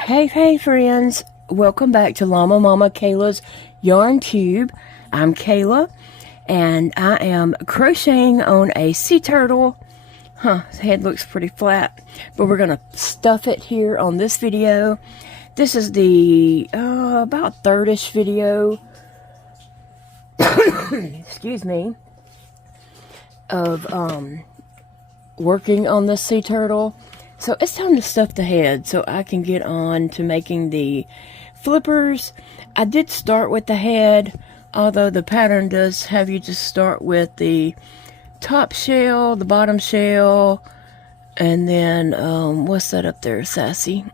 Hey friends, welcome back to Llama Mama Kayla's Yarn Tube. I'm Kayla and I am crocheting on a sea turtle. His head looks pretty flat, but we're gonna stuff it here on this video. This is the about third-ish video excuse me, of working on the sea turtle. So it's time to stuff the head so I can get on to making the flippers. I did start with the head, although the pattern does have you just start with the top shell, the bottom shell, and then what's that up there, Sassy?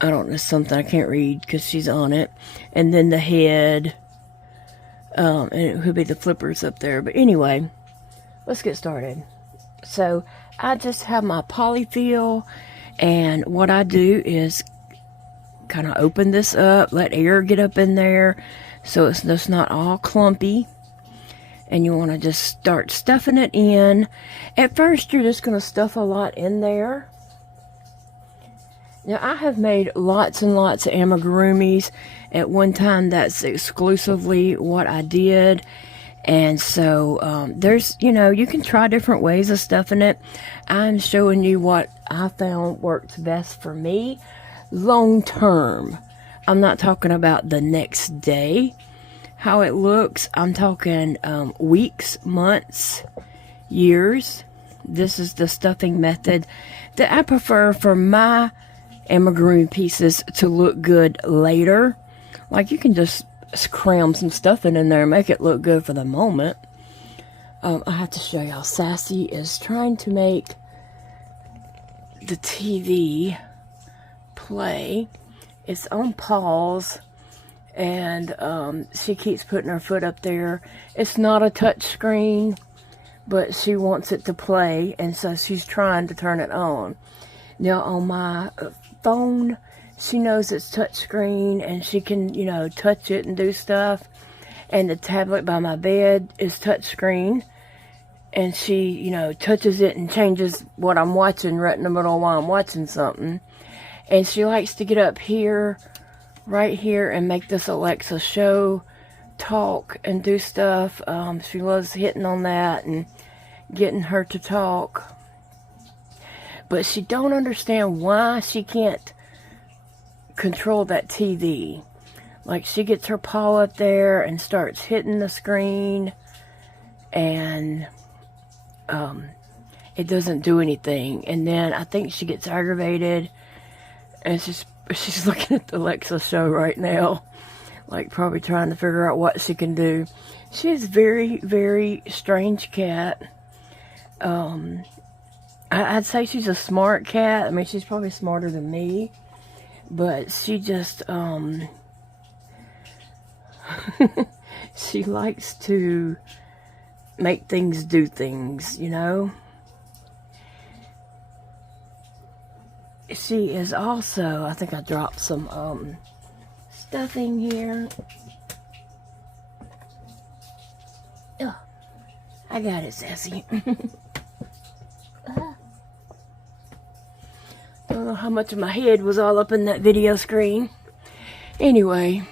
I don't know, something I can't read because she's on it. And then the head, and it could be the flippers up there. But anyway, let's get started. So I just have my polyfill, and what I do is kind of open this up, let air get up in there so it's just not all clumpy. And you want to just start stuffing it in. At first you're just going to stuff a lot in there. Now I have made lots and lots of amigurumis. At one time that's exclusively what I did. And so there's, you know, you can try different ways of stuffing it. I'm showing you what I found works best for me long term. I'm not talking about the next day, how it looks. I'm talking weeks, months, years. This is the stuffing method that I prefer for my amigurumi pieces to look good later. Like you can just cram some stuffing in there and make it look good for the moment. I have to show y'all, Sassy is trying to make the TV play. It's on pause, and she keeps putting her foot up there. It's not a touch screen, but she wants it to play, and so she's trying to turn it on. Now on my phone, she knows it's touchscreen and she can, you know, touch it and do stuff. And the tablet by my bed is touchscreen, and she, you know, touches it and changes what I'm watching right in the middle while I'm watching something. And she likes to get up here, right here, and make this Alexa show, talk, and do stuff. She loves hitting on that and getting her to talk. But she don't understand why she can't control that TV. Like she gets her paw up there and starts hitting the screen, and it doesn't do anything. And then I think she gets aggravated, and she's looking at the Alexa show right now, like probably trying to figure out what she can do. She is very, very strange cat. I'd say she's a smart cat. I mean, she's probably smarter than me, but she just, she likes to make things do things, you know. She is also, I think I dropped some, stuffing here. Oh, I got it, Sassy. Don't know how much of my head was all up in that video screen. Anyway.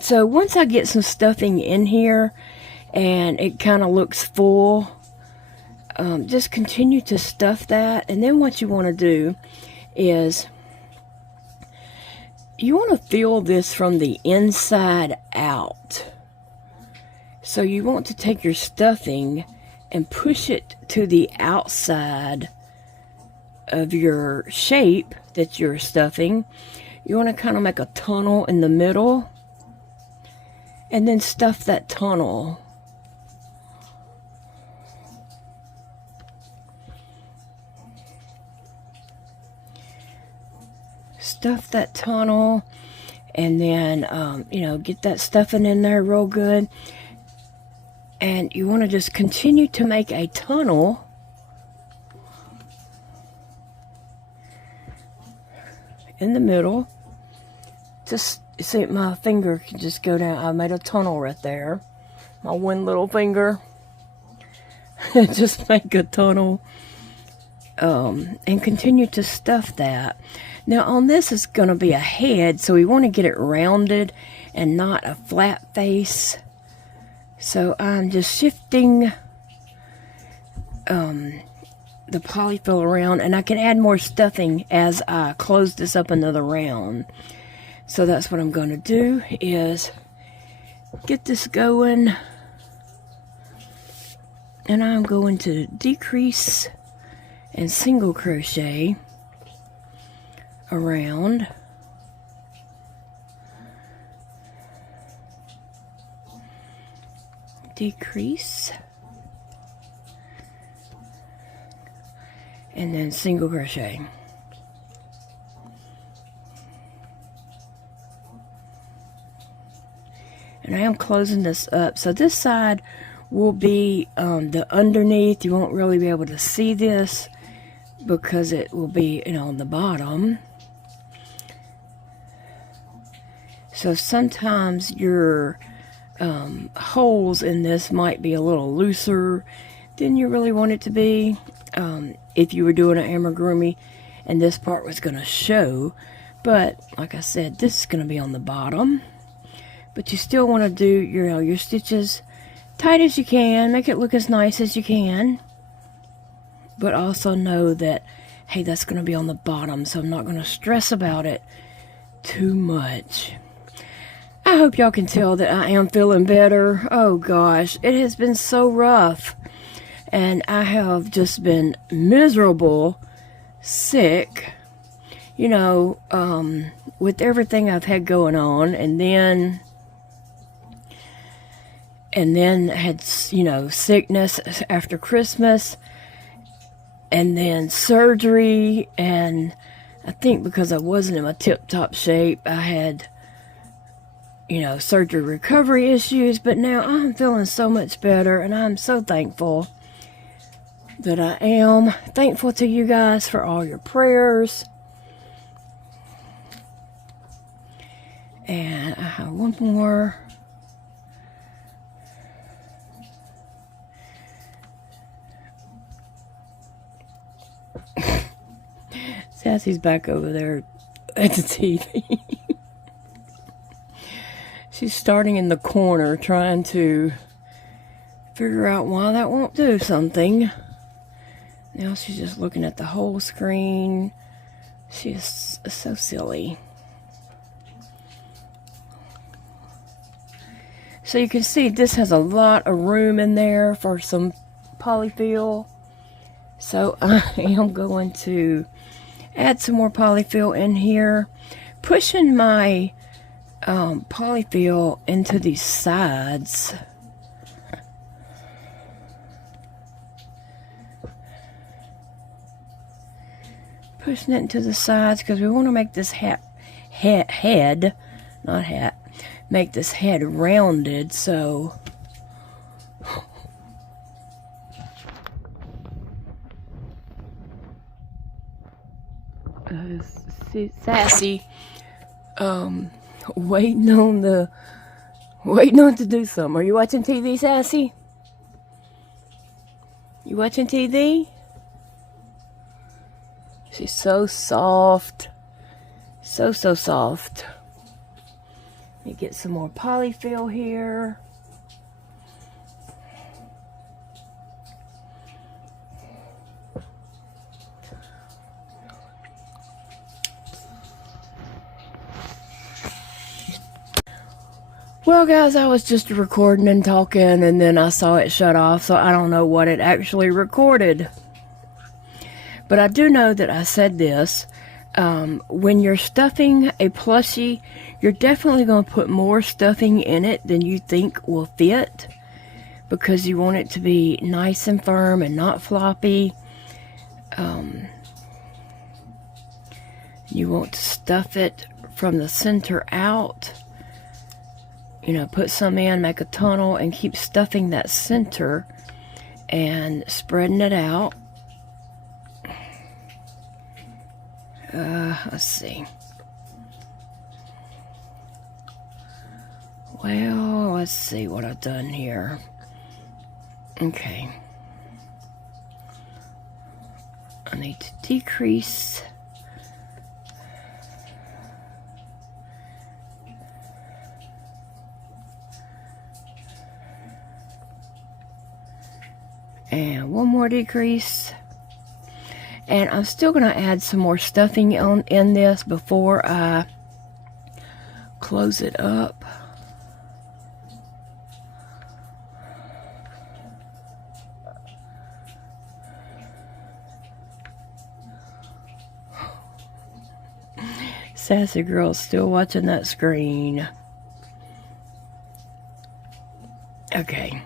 So once I get some stuffing in here and it kind of looks full, just continue to stuff that. And then what you want to do is you want to fill this from the inside out. So you want to take your stuffing and push it to the outside of your shape that you're stuffing. You want to kind of make a tunnel in the middle, and then stuff that tunnel. Stuff that tunnel, and then, you know, get that stuffing in there real good. And you want to just continue to make a tunnel in the middle. Just see, my finger can just go down. I made a tunnel right there. My one little finger. just make a tunnel and continue to stuff that. Now on this is going to be a head, so we want to get it rounded and not a flat face. So I'm just shifting the polyfill around, and I can add more stuffing as I close this up another round. So that's what I'm going to do, is get this going, and I'm going to decrease and single crochet around. Decrease and then single crochet. And I am closing this up, so this side will be the underneath. You won't really be able to see this because it will be, you know, on the bottom. So sometimes your holes in this might be a little looser than you really want it to be. If you were doing an amigurumi and this part was going to show, but like I said, this is going to be on the bottom. But you still want to do your stitches tight as you can, make it look as nice as you can, but also know that, hey, that's going to be on the bottom, so I'm not going to stress about it too much. I hope y'all can tell that I am feeling better. Oh gosh, it has been so rough. And I have just been miserable, sick, you know, with everything I've had going on. And then had, you know, sickness after Christmas. And then surgery. And I think because I wasn't in my tip-top shape, I had, you know, surgery recovery issues. But now I'm feeling so much better, and I'm so thankful that I am. Thankful to you guys for all your prayers. And I have one more. Sassy's back over there at the TV. She's starting in the corner trying to figure out why that won't do something. Now she's just looking at the whole screen. She's so silly. So you can see this has a lot of room in there for some polyfill. So I am going to add some more polyfill in here. Pushing my polyfill into these sides. Pushing it into the sides because we want to make this make this head rounded. So Sassy waiting on to do something. Are you watching TV, Sassy? You watching TV? She's so soft. So soft. Let me get some more polyfill here. Well, guys, I was just recording and talking, and then I saw it shut off, so I don't know what it actually recorded. But I do know that I said this. When you're stuffing a plushie, you're definitely going to put more stuffing in it than you think will fit, because you want it to be nice and firm and not floppy. You want to stuff it from the center out. You know, put some in, make a tunnel, and keep stuffing that center and spreading it out. Let's see. Well, let's see what I've done here. Okay. I need to decrease. And one more decrease. And I'm still going to add some more stuffing in this before I close it up. Sassy girl's still watching that screen. Okay.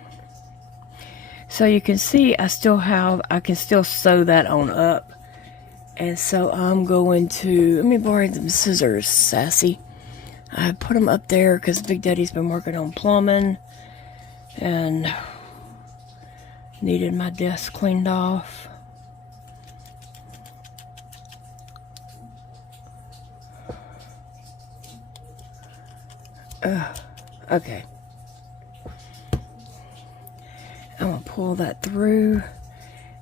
So you can see I can still sew that on up. And so I'm going to, let me borrow them scissors, Sassy. I put them up there because Big Daddy's been working on plumbing and needed my desk cleaned off. Okay. I'm going to pull that through,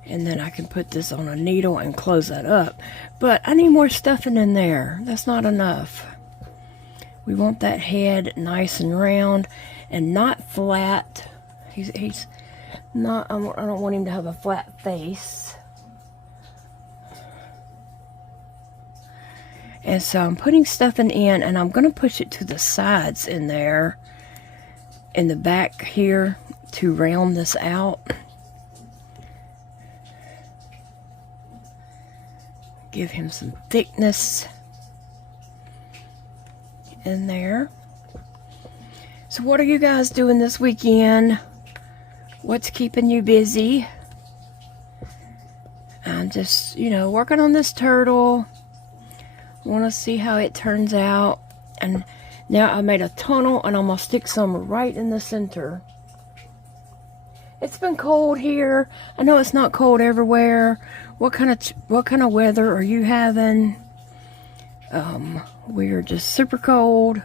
and then I can put this on a needle and close that up. But I need more stuffing in there. That's not enough. We want that head nice and round and not flat. He's not, I don't want him to have a flat face. And so I'm putting stuffing in, and I'm going to push it to the sides in there, in the back here, to round this out. Give him some thickness in there. So what are you guys doing this weekend? What's keeping you busy? I'm just, you know, working on this turtle. Want to see how it turns out. And now I made a tunnel, and I'm gonna stick some right in the center. It's been cold here. I know it's not cold everywhere. What kind of weather are you having? We're just super cold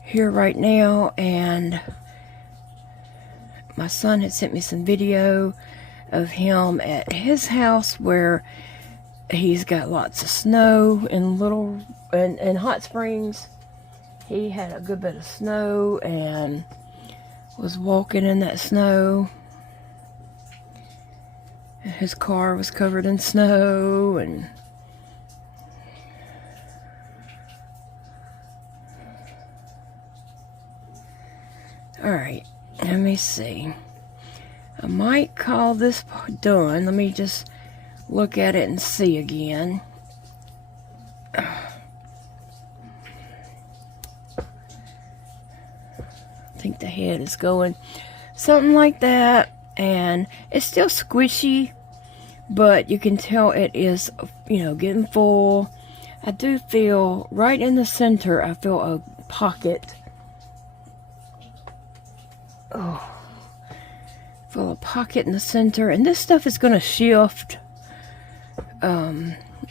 here right now, and my son had sent me some video of him at his house where he's got lots of snow in Hot Springs. He had a good bit of snow and was walking in that snow. And his car was covered in snow, and alright, let me see. I might call this done. Let me just look at it and see again. I think the head is going something like that, and it's still squishy, but you can tell it is, you know, getting full. I do feel right in the center, I feel a pocket. Oh, feel a pocket in the center, and this stuff is going to shift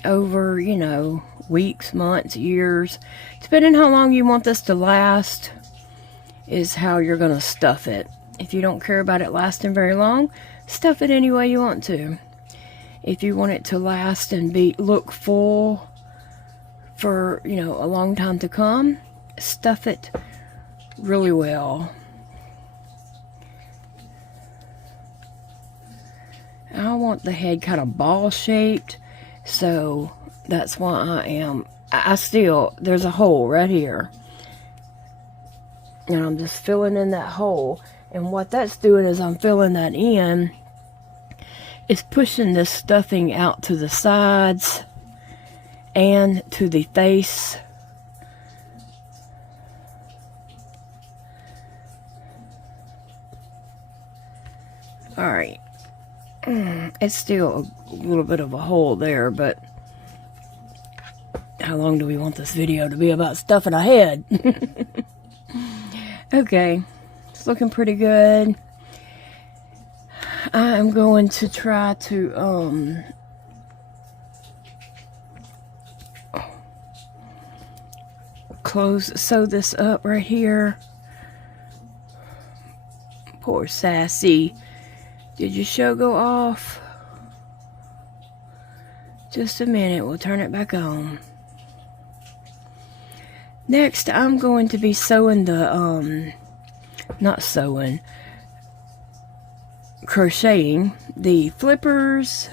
over, you know, weeks, months, years, depending how long you want this to last is how you're going to stuff it. If you don't care about it lasting very long, stuff it any way you want to. If you want it to last and look full for, you know, a long time to come, stuff it really well. I want the head kind of ball shaped, so that's why there's a hole right here. And I'm just filling in that hole. And what that's doing is I'm filling that in. It's pushing this stuffing out to the sides and to the face. Alright. It's still a little bit of a hole there, but how long do we want this video to be about stuffing a head? Okay, it's looking pretty good. I'm going to try to sew this up right here. Poor Sassy. Did your show go off? Just a minute, we'll turn it back on. Next, I'm going to be sewing the, crocheting the flippers.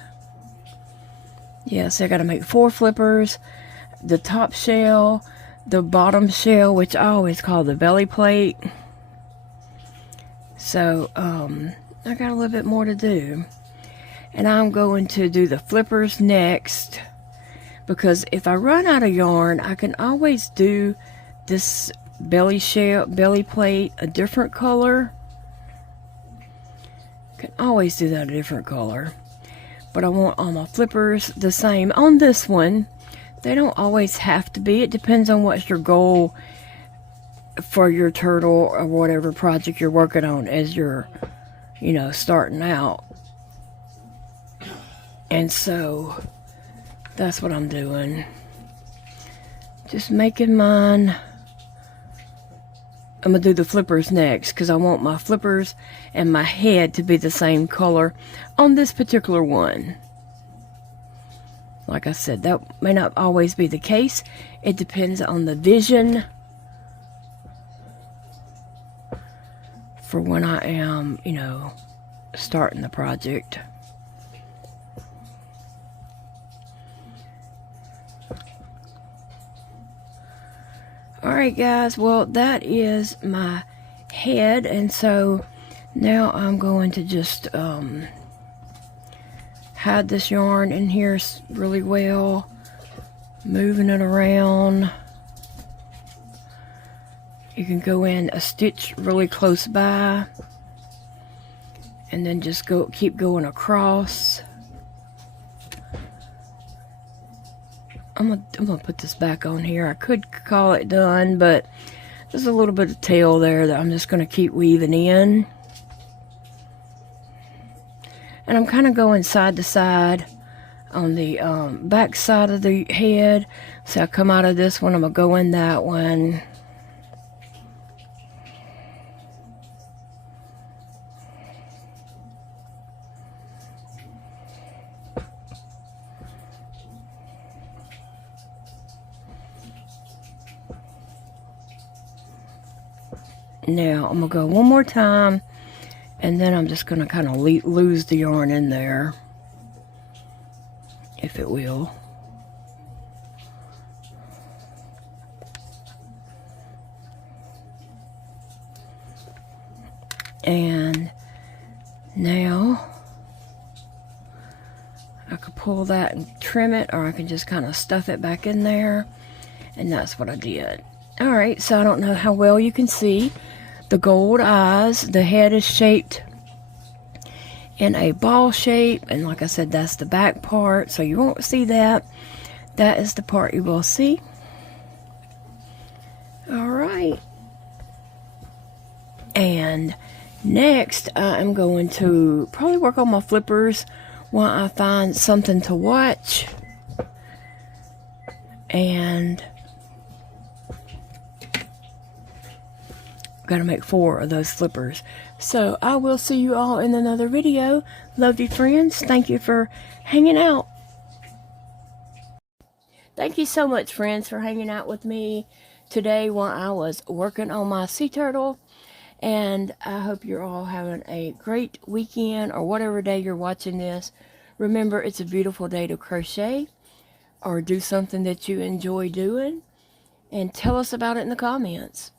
Yes, I gotta make 4 flippers. The top shell, the bottom shell, which I always call the belly plate. So, I got a little bit more to do. And I'm going to do the flippers next, because if I run out of yarn, I can always do this belly plate a different color. Can always do that a different color. But I want all my flippers the same. On this one, they don't always have to be. It depends on what's your goal for your turtle or whatever project you're working on as you're, you know, starting out. And so that's what I'm doing. Just making mine. I'm going to do the flippers next, because I want my flippers and my head to be the same color on this particular one. Like I said, that may not always be the case. It depends on the vision for when I am, you know, starting the project. Alright guys, well that is my head, and so now I'm going to just hide this yarn in here really well, moving it around. You can go in a stitch really close by and then just keep going across. I'm gonna put this back on here. I could call it done, but there's a little bit of tail there that I'm just gonna keep weaving in. And I'm kind of going side to side on the back side of the head. So I come out of this one, I'm gonna go in that one. Now I'm gonna go one more time, and then I'm just gonna kind of lose the yarn in there, if it will. And now I could pull that and trim it, or I can just kind of stuff it back in there, and that's what I did. Alright, so I don't know how well you can see the gold eyes. The head is shaped in a ball shape, and like I said, that's the back part, so you won't see that. That is the part you will see. Alright. And next, I'm going to probably work on my flippers while I find something to watch. And got to make 4 of those flippers. So I will see you all in another video. Love you, friends. Thank you for hanging out. Thank you so much, friends, for hanging out with me today while I was working on my sea turtle. And I hope you're all having a great weekend, or whatever day you're watching this. Remember, it's a beautiful day to crochet or do something that you enjoy doing. And tell us about it in the comments.